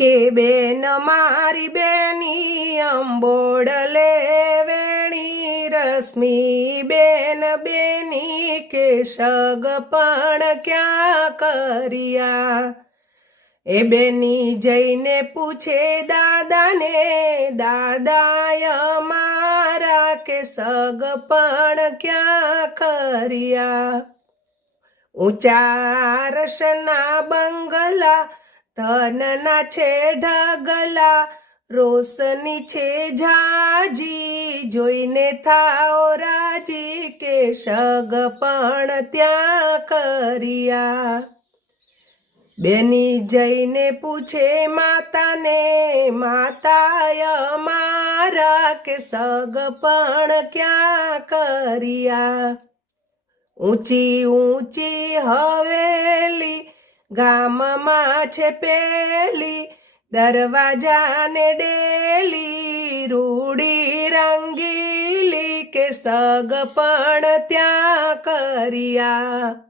કે બેન મારી બેની અંબોડલે વેણી રશ્મિ બેન બેની કે સગ પણ ક્યાં કર્યા। એ બેની જઈને પૂછે દાદાને, દાદાય મારા કે સગ પણ ક્યાં કર્યા। ઊંચા રસના બંગલા ધનના છે ઢગલા, રોશની છે ઝાજી જોઈને થાઓ રાજી કે સગ પણ ત્યાં કર્યા। બેની જઈને પૂછે માતાને, માતાય મારા કે સગ પણ ક્યાં કર્યા। ઊંચી ઊંચી હવેલી ગામમાં છે પેલી, દરવાજાને ડેલી રૂડી રંગીલી કે સગ પણ ત્યાં કર્યા।